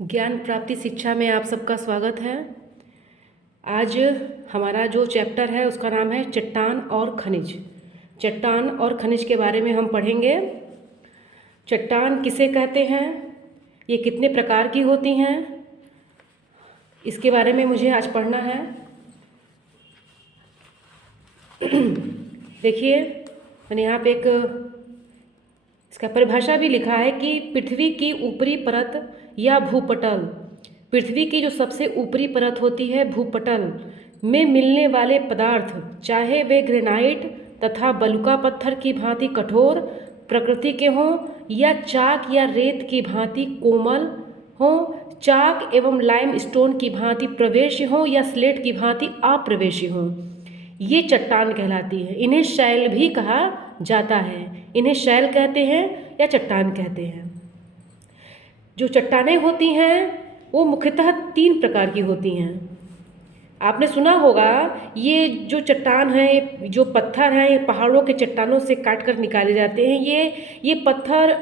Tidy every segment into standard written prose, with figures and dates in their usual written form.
ज्ञान प्राप्ति शिक्षा में आप सबका स्वागत है। आज हमारा जो चैप्टर है उसका नाम है चट्टान और खनिज। चट्टान और खनिज के बारे में हम पढ़ेंगे। चट्टान किसे कहते हैं, ये कितने प्रकार की होती हैं, इसके बारे में मुझे आज पढ़ना है। देखिए, मैंने यहाँ पे एक इसका परिभाषा भी लिखा है कि पृथ्वी की ऊपरी परत या भूपटल, पृथ्वी की जो सबसे ऊपरी परत होती है भूपटल में मिलने वाले पदार्थ, चाहे वे ग्रेनाइट तथा बलुका पत्थर की भांति कठोर प्रकृति के हों या चाक या रेत की भांति कोमल हों, चाक एवं लाइम स्टोन की भांति प्रवेश्य हों या स्लेट की भांति अप्रवेश्य हों, ये चट्टान कहलाती है। इन्हें शैल भी कहा जाता है। इन्हें शैल कहते हैं या चट्टान कहते हैं। जो चट्टानें होती हैं वो मुख्यतः 3 प्रकार की होती हैं। आपने सुना होगा ये जो चट्टान है, जो पत्थर हैं, ये पहाड़ों के चट्टानों से काट कर निकाले जाते हैं। ये पत्थर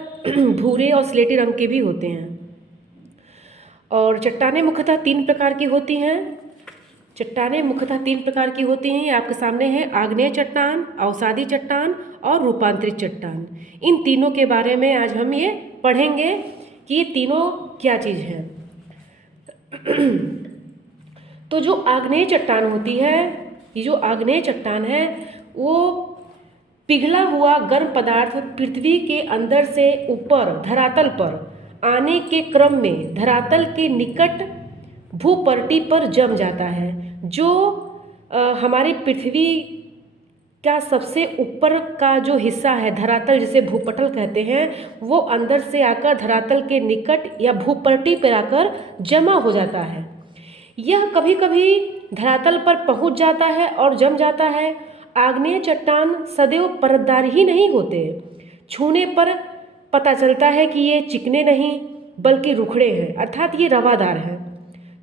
भूरे और स्लेटी रंग के भी होते हैं। और चट्टानें मुख्यतः 3 प्रकार की होती हैं। चट्टानें मुख्यतः 3 प्रकार की होती हैं। ये आपके सामने है आग्नेय चट्टान, अवसादी चट्टान और रूपांतरित चट्टान। इन तीनों के बारे में आज हम ये पढ़ेंगे कि ये तीनों क्या चीज़ है। तो जो आग्नेय चट्टान होती है, ये जो आग्नेय चट्टान है वो पिघला हुआ गर्म पदार्थ पृथ्वी के अंदर से ऊपर धरातल पर आने के क्रम में धरातल के निकट भूपर्टी पर जम जाता है। जो हमारी पृथ्वी का सबसे ऊपर का जो हिस्सा है धरातल, जिसे भूपटल कहते हैं, वो अंदर से आकर धरातल के निकट या भूपर्टी पर आकर जमा हो जाता है। यह कभी कभी धरातल पर पहुंच जाता है और जम जाता है। आग्नेय चट्टान सदैव परतदार ही नहीं होते। छूने पर पता चलता है कि ये चिकने नहीं बल्कि रुखड़े हैं, अर्थात ये रवादार हैं।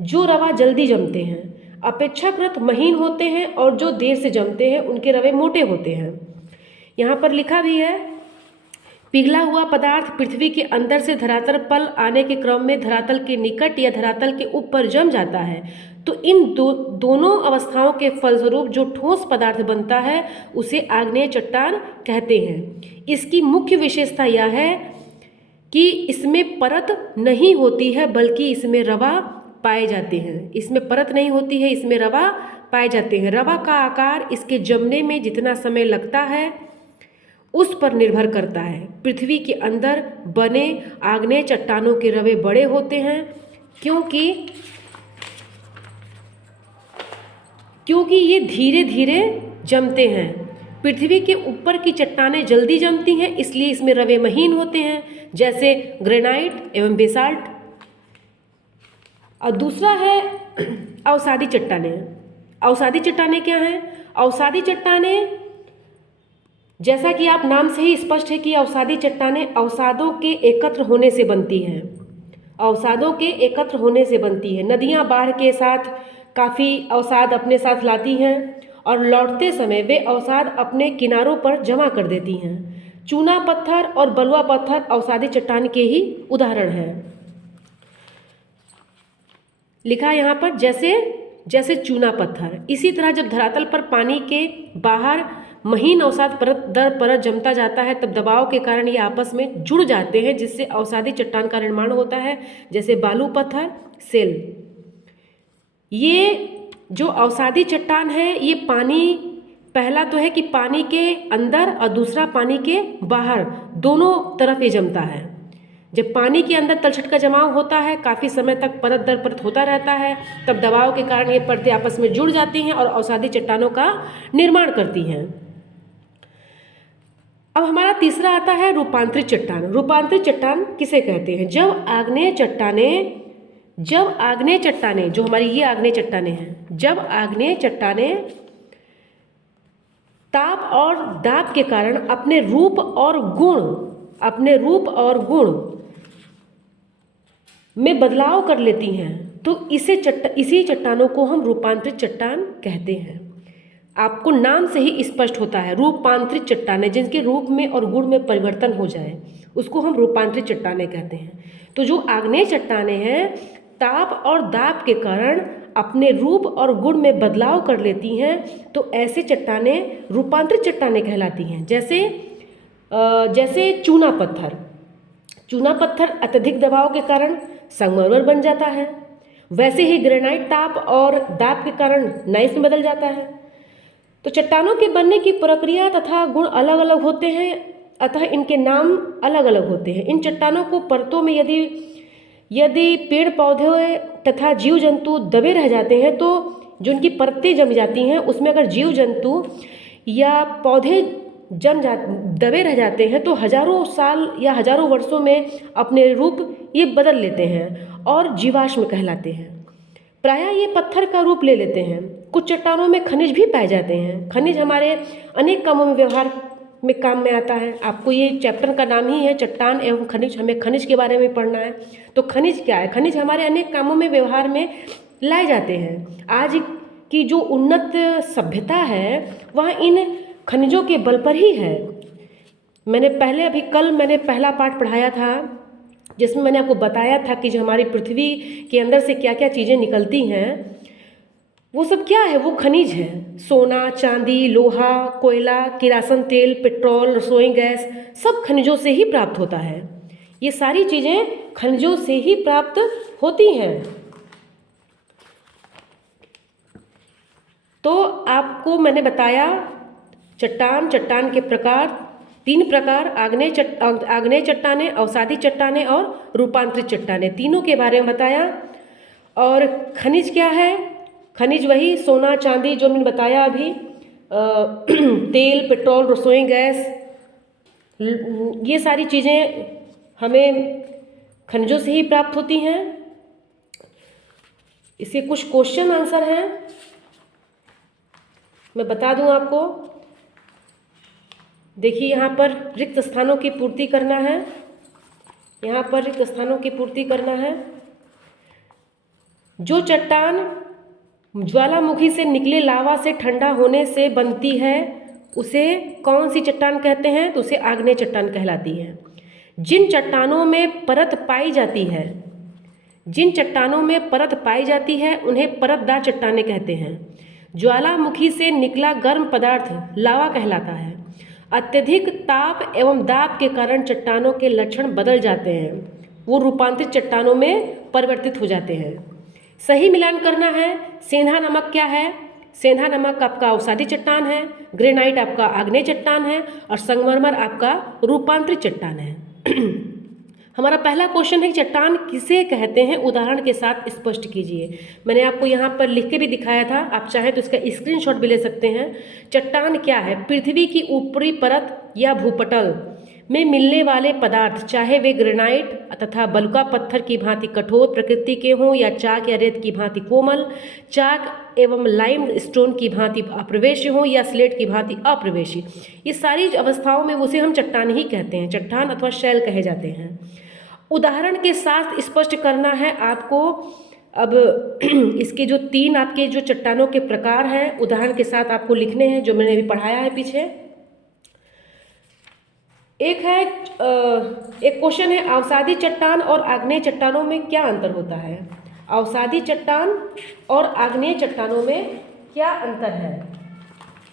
जो रवा जल्दी जमते हैं अपेक्षाकृत महीन होते हैं और जो देर से जमते हैं उनके रवे मोटे होते हैं। यहाँ पर लिखा भी है, पिघला हुआ पदार्थ पृथ्वी के अंदर से धरातल पर आने के क्रम में धरातल के निकट या धरातल के ऊपर जम जाता है। तो इन दोनों अवस्थाओं के फलस्वरूप जो ठोस पदार्थ बनता है उसे आग्नेय चट्टान कहते हैं। इसकी मुख्य विशेषता यह है कि इसमें परत नहीं होती है बल्कि इसमें रवा पाए जाते हैं। इसमें परत नहीं होती है, इसमें रवा पाए जाते हैं। रवा का आकार इसके जमने में जितना समय लगता है उस पर निर्भर करता है। पृथ्वी के अंदर बने आग्नेय चट्टानों के रवे बड़े होते हैं क्योंकि ये धीरे धीरे जमते हैं। पृथ्वी के ऊपर की चट्टानें जल्दी जमती हैं, इसलिए इसमें रवे महीन होते हैं, जैसे ग्रेनाइट एवं बेसाल्ट। और दूसरा है अवसादी चट्टानें। अवसादी चट्टानें क्या हैं? अवसादी चट्टानें, जैसा कि आप नाम से ही स्पष्ट है कि अवसादी चट्टानें अवसादों के एकत्र होने से बनती हैं। अवसादों के एकत्र होने से बनती है। नदियां बाढ़ के साथ काफ़ी अवसाद अपने साथ लाती हैं और लौटते समय वे अवसाद अपने किनारों पर जमा कर देती हैं। चूना पत्थर और बलुआ पत्थर अवसादी चट्टान के ही उदाहरण हैं। लिखा है यहाँ पर, जैसे चूना पत्थर। इसी तरह जब धरातल पर पानी के बाहर महीन अवसाद परत दर परत जमता जाता है तब दबाव के कारण ये आपस में जुड़ जाते हैं, जिससे अवसादी चट्टान का निर्माण होता है, जैसे बालू पत्थर, सेल। ये जो अवसादी चट्टान है ये पानी, पहला तो है कि पानी के अंदर और दूसरा पानी के बाहर, दोनों तरफ ये जमता है। जब पानी के अंदर तलछट का जमाव होता है, काफ़ी समय तक परत दर परत होता रहता है, तब दबाव के कारण ये परतें आपस में जुड़ जाती हैं और अवसादी चट्टानों का निर्माण करती हैं। अब हमारा तीसरा आता है रूपांतरित चट्टान। रूपांतरित चट्टान किसे कहते हैं? जब आग्नेय चट्टानें जो हमारी ये आग्नेय चट्टानें हैं, जब आग्नेय चट्टानें ताप और दाब के कारण अपने रूप और गुण में बदलाव कर लेती हैं, तो इसी चट्टानों को हम रूपांतरित चट्टान कहते हैं। आपको नाम से ही स्पष्ट होता है। रूपांतरित चट्टानें, जिनके रूप में और गुण में परिवर्तन हो जाए, उसको हम रूपांतरित चट्टानें कहते हैं। तो जो आग्नेय चट्टानें हैं, ताप और दाब के कारण अपने रूप और गुण में बदलाव कर लेती हैं, तो ऐसे चट्टानें रूपांतरित चट्टानें कहलाती हैं। जैसे चूना पत्थर। चूना पत्थर अत्यधिक दबाव के कारण संगमरमर बन जाता है, वैसे ही ग्रेनाइट ताप और दाब के कारण नाइस में बदल जाता है। तो चट्टानों के बनने की प्रक्रिया तथा गुण अलग अलग होते हैं, अतः इनके नाम अलग अलग होते हैं। इन चट्टानों को परतों में यदि पेड़ पौधे तथा जीव जंतु दबे रह जाते हैं, तो जो उनकी परतें जम जाती हैं, उसमें अगर जीव जंतु या पौधे दबे रह जाते हैं, तो हजारों साल या हजारों वर्षों में अपने रूप ये बदल लेते हैं और जीवाश्म कहलाते हैं। प्रायः ये पत्थर का रूप ले लेते हैं। कुछ चट्टानों में खनिज भी पाए जाते हैं। खनिज हमारे अनेक कामों में व्यवहार में काम में आता है। आपको ये चैप्टर का नाम ही है चट्टान एवं खनिज, हमें खनिज के बारे में पढ़ना है। तो खनिज क्या है? खनिज हमारे अनेक कामों में व्यवहार में लाए जाते हैं। आज की जो उन्नत सभ्यता है, वह इन खनिजों के बल पर ही है। कल मैंने पहला पाठ पढ़ाया था, जिसमें मैंने आपको बताया था कि जो हमारी पृथ्वी के अंदर से क्या क्या चीज़ें निकलती हैं, वो सब क्या है? वो खनिज है। सोना, चांदी, लोहा, कोयला, किरासन तेल, पेट्रोल, रसोई गैस, सब खनिजों से ही प्राप्त होता है। ये सारी चीज़ें खनिजों से ही प्राप्त होती हैं। तो आपको मैंने बताया चट्टान के प्रकार, 3 प्रकार, आग्नेय चट्टानें, अवसादी चट्टानें और रूपांतरित चट्टानें, तीनों के बारे में बताया। और खनिज क्या है? खनिज वही सोना, चांदी, जो मैंने बताया अभी, तेल, पेट्रोल, रसोई गैस, ये सारी चीज़ें हमें खनिजों से ही प्राप्त होती हैं। इसके कुछ क्वेश्चन आंसर हैं, मैं बता दूं आपको। देखिए, यहाँ पर रिक्त स्थानों की पूर्ति करना है। यहाँ पर रिक्त स्थानों की पूर्ति करना है। जो चट्टान ज्वालामुखी से निकले लावा से ठंडा होने से बनती है, उसे कौन सी चट्टान कहते हैं? तो उसे आग्नेय चट्टान कहलाती है। जिन चट्टानों में परत पाई जाती है उन्हें परतदार चट्टानें कहते हैं। ज्वालामुखी से निकला गर्म पदार्थ लावा कहलाता है। अत्यधिक ताप एवं दाब के कारण चट्टानों के लक्षण बदल जाते हैं, वो रूपांतरित चट्टानों में परिवर्तित हो जाते हैं। सही मिलान करना है। सेंधा नमक क्या है? सेंधा नमक आपका अवसादी चट्टान है, ग्रेनाइट आपका आग्नेय चट्टान है और संगमरमर आपका रूपांतरित चट्टान है। हमारा पहला क्वेश्चन है कि चट्टान किसे कहते हैं? उदाहरण के साथ स्पष्ट कीजिए। मैंने आपको यहाँ पर लिख के भी दिखाया था, आप चाहें तो इसका स्क्रीनशॉट भी ले सकते हैं। चट्टान क्या है? पृथ्वी की ऊपरी परत या भूपटल में मिलने वाले पदार्थ, चाहे वे ग्रेनाइट तथा बलुका पत्थर की भांति कठोर प्रकृति के हों या चाक या रेत की भांति कोमल, चाक एवं लाइम स्टोन की भांति अप्रवेशी हों या स्लेट की भांति अप्रवेशी, ये सारी अवस्थाओं में उसे हम चट्टान ही कहते हैं। चट्टान अथवा शैल कहे जाते हैं। उदाहरण के साथ स्पष्ट करना है आपको। अब इसके जो 3 आपके जो चट्टानों के प्रकार हैं, उदाहरण के साथ आपको लिखने हैं, जो मैंने अभी पढ़ाया है पीछे। एक क्वेश्चन है, अवसादी चट्टान और आग्नेय चट्टानों में क्या अंतर होता है? अवसादी चट्टान और आग्नेय चट्टानों में क्या अंतर है?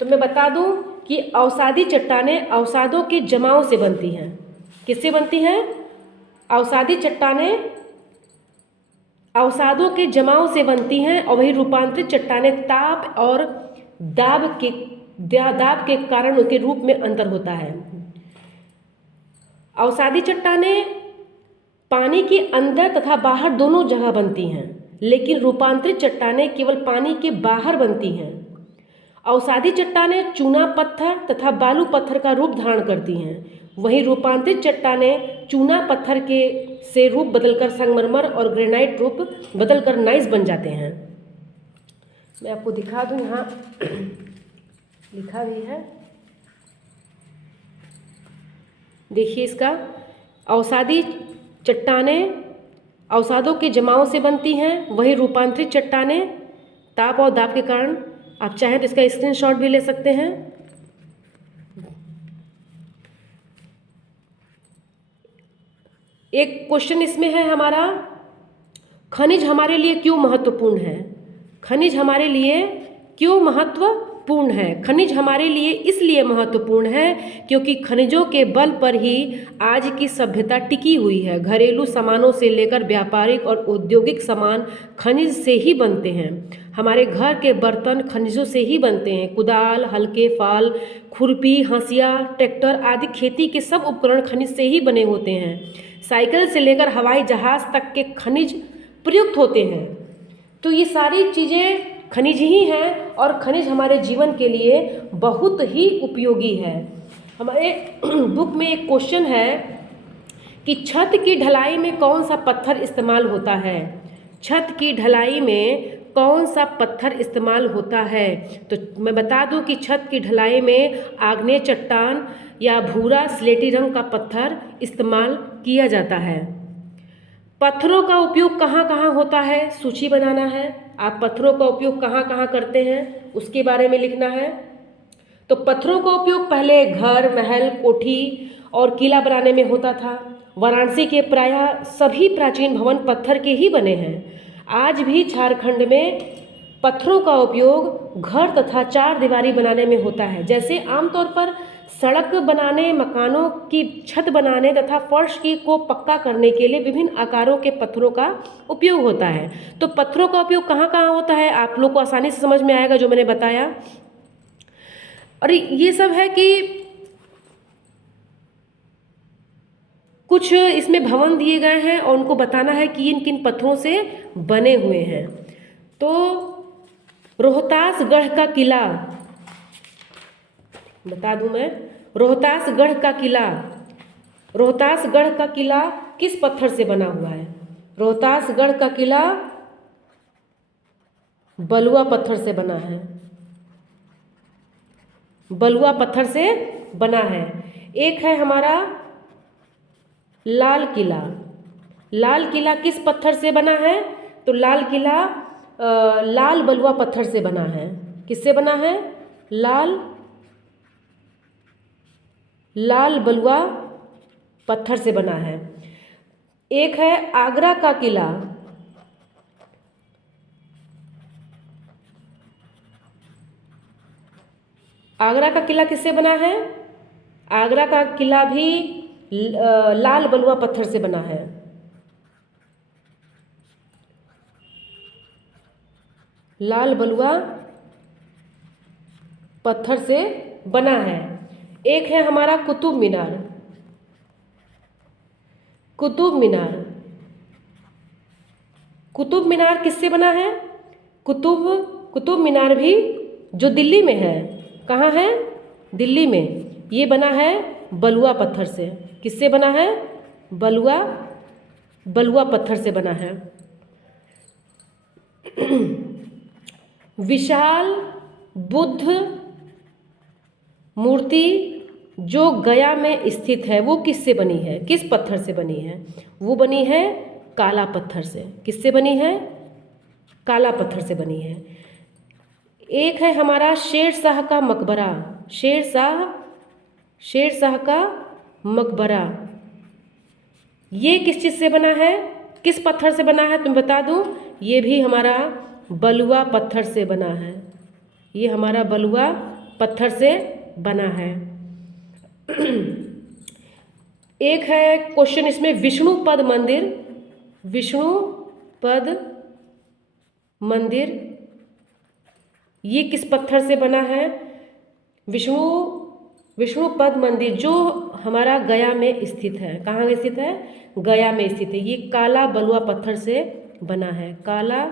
तो मैं बता दूं कि अवसादी चट्टानें अवसादों के जमाव से बनती हैं। किससे बनती हैं? अवसादी चट्टानें अवसादों के जमाव से बनती हैं, और वही रूपांतरित चट्टानें ताप और दाब के कारण उनके रूप में अंतर होता है। अवसादी चट्टानें पानी के अंदर तथा बाहर दोनों जगह बनती हैं, लेकिन रूपांतरित चट्टानें केवल पानी के बाहर बनती हैं। अवसादी चट्टानें चूना पत्थर तथा बालू पत्थर का रूप धारण करती हैं, वहीं रूपांतरित चट्टानें चूना पत्थर से रूप बदलकर संगमरमर और ग्रेनाइट रूप बदलकर नाइस बन जाते हैं। मैं आपको दिखा दूं, यहाँ लिखा भी है, देखिए इसका। अवसादी चट्टानें अवसादों के जमाव से बनती हैं, वही रूपांतरित चट्टानें ताप और दाब के कारण आप चाहें तो इसका स्क्रीनशॉट भी ले सकते हैं। एक क्वेश्चन इसमें है हमारा, खनिज हमारे लिए क्यों महत्वपूर्ण है। खनिज हमारे लिए क्यों महत्वपूर्ण है। खनिज हमारे लिए इसलिए महत्वपूर्ण है क्योंकि खनिजों के बल पर ही आज की सभ्यता टिकी हुई है। घरेलू सामानों से लेकर व्यापारिक और औद्योगिक सामान खनिज से ही बनते हैं। हमारे घर के बर्तन खनिजों से ही बनते हैं। कुदाल, हल्के फाल, खुरपी, हंसिया, ट्रैक्टर आदि खेती के सब उपकरण खनिज से ही बने होते हैं। साइकिल से लेकर हवाई जहाज तक के खनिज प्रयुक्त होते हैं। तो ये सारी चीज़ें खनिज ही हैं और खनिज हमारे जीवन के लिए बहुत ही उपयोगी है। हमारे बुक में एक क्वेश्चन है कि छत की ढलाई में कौन सा पत्थर इस्तेमाल होता है। छत की ढलाई में कौन सा पत्थर इस्तेमाल होता है। तो मैं बता दूं कि छत की ढलाई में आग्नेय चट्टान या भूरा स्लेटी रंग का पत्थर इस्तेमाल किया जाता है। पत्थरों का उपयोग कहाँ कहाँ होता है, सूची बनाना है। आप पत्थरों का उपयोग कहाँ कहाँ करते हैं उसके बारे में लिखना है। तो पत्थरों का उपयोग पहले घर, महल, कोठी और किला बनाने में होता था। वाराणसी के प्रायः सभी प्राचीन भवन पत्थर के ही बने हैं। आज भी झारखंड में पत्थरों का उपयोग घर तथा चार दीवारी बनाने में होता है। जैसे आमतौर पर सड़क बनाने, मकानों की छत बनाने तथा फर्श की को पक्का करने के लिए विभिन्न आकारों के पत्थरों का उपयोग होता है। तो पत्थरों का उपयोग कहाँ कहाँ होता है आप लोग को आसानी से समझ में आएगा जो मैंने बताया। और ये सब है कि कुछ इसमें भवन दिए गए हैं और उनको बताना है कि इन किन पत्थरों से बने हुए हैं। तो रोहतासगढ़ का किला, बता दूं मैं, रोहतासगढ़ का किला किस पत्थर से बना हुआ है। रोहतासगढ़ का किला बलुआ पत्थर से बना है। बलुआ पत्थर से बना है। एक है हमारा लाल किला। लाल किला किस पत्थर से बना है। तो लाल किला लाल बलुआ पत्थर से बना है। किससे बना है। लाल बलुआ पत्थर से बना है। एक है आगरा का किला। आगरा का किला किससे बना है। आगरा का किला भी लाल बलुआ पत्थर से बना है। लाल बलुआ पत्थर से बना है। एक है हमारा कुतुब मीनार। कुतुब मीनार किससे बना है। कुतुब मीनार भी जो दिल्ली में है, कहाँ है, दिल्ली में, ये बना है बलुआ पत्थर से। किससे बना है। बलुआ पत्थर से बना है। विशाल बुद्ध मूर्ति जो गया में स्थित है वो किससे बनी है, किस पत्थर से बनी है। वो बनी है काला पत्थर से। किससे बनी है। काला पत्थर से बनी है। एक है हमारा शेरशाह का मकबरा। शेरशाह का मकबरा ये किस चीज़ से बना है, किस पत्थर से बना है। तुम बता दूं, ये भी हमारा बलुआ पत्थर से बना है। ये हमारा बलुआ पत्थर से बना है। एक है क्वेश्चन इसमें विष्णुपद मंदिर ये किस पत्थर से बना है। विष्णुपद मंदिर जो हमारा गया में स्थित है। कहाँ स्थित है, गया में स्थित है। ये काला बलुआ पत्थर से बना है। काला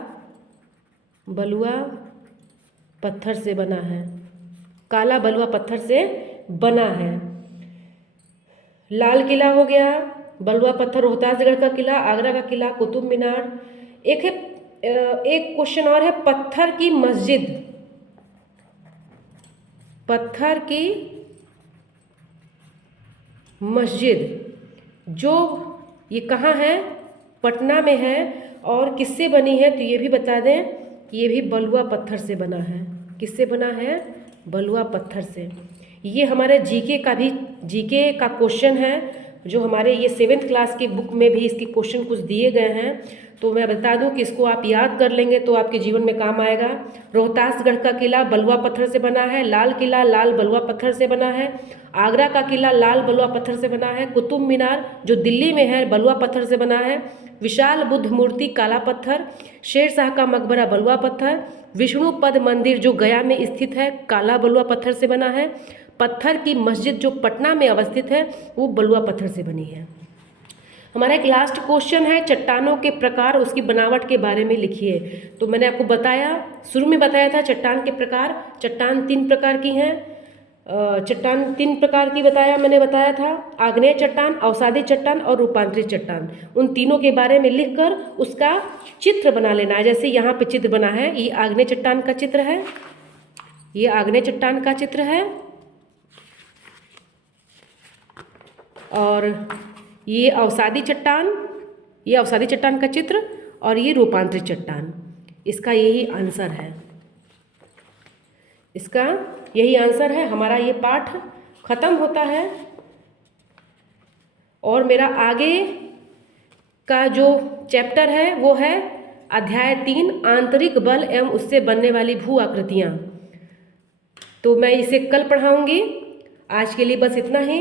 बलुआ पत्थर से बना है। काला बलुआ पत्थर से बना है। लाल किला हो गया, बलुआ पत्थर, रोहतासगढ़ का किला, आगरा का किला, कुतुब मीनार। एक क्वेश्चन और है पत्थर की मस्जिद जो ये कहाँ है, पटना में है और किससे बनी है। तो ये भी बता दें कि ये भी बलुआ पत्थर से बना है। किससे बना है? बलुआ पत्थर से। ये हमारे जीके का क्वेश्चन है, जो हमारे ये 7th क्लास की बुक में भी इसके क्वेश्चन कुछ दिए गए हैं। तो मैं बता दूं कि इसको आप याद कर लेंगे तो आपके जीवन में काम आएगा। रोहतासगढ़ का किला बलुआ पत्थर से बना है। लाल किला लाल बलुआ पत्थर से बना है। आगरा का किला लाल बलुआ पत्थर से बना है। कुतुब मीनार जो दिल्ली में है बलुआ पत्थर से बना है। विशाल बुद्ध मूर्ति काला पत्थर। शेर शाह का मकबरा बलुआ पत्थर। विष्णु पद मंदिर जो गया में स्थित है काला बलुआ पत्थर से बना है। पत्थर की मस्जिद जो पटना में अवस्थित है वो बलुआ पत्थर से बनी है। हमारा एक लास्ट क्वेश्चन है, चट्टानों के प्रकार उसकी बनावट के बारे में लिखिए। तो मैंने आपको बताया, शुरू में बताया था चट्टान के प्रकार। चट्टान 3 प्रकार की हैं। चट्टान 3 प्रकार की मैंने बताया था, आग्नेय चट्टान, अवसादी चट्टान और रूपांतरित चट्टान। उन तीनों के बारे में लिखकर उसका चित्र बना लेना है। जैसे यहाँ पे चित्र बना है, ये आग्नेय चट्टान का चित्र है, ये आग्नेय चट्टान का चित्र है, और ये अवसादी चट्टान, ये अवसादी चट्टान का चित्र, और ये रूपांतरित चट्टान। इसका यही आंसर है, इसका यही आंसर है। हमारा ये पाठ खत्म होता है और मेरा आगे का जो चैप्टर है वो है अध्याय 3 आंतरिक बल एवं उससे बनने वाली भू आकृतियाँ। तो मैं इसे कल पढ़ाऊँगी। आज के लिए बस इतना ही।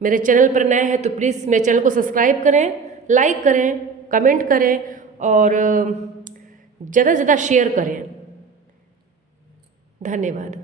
मेरे चैनल पर नए हैं तो प्लीज़ मेरे चैनल को सब्सक्राइब करें, लाइक करें, कमेंट करें और ज़्यादा से ज़्यादा शेयर करें। धन्यवाद।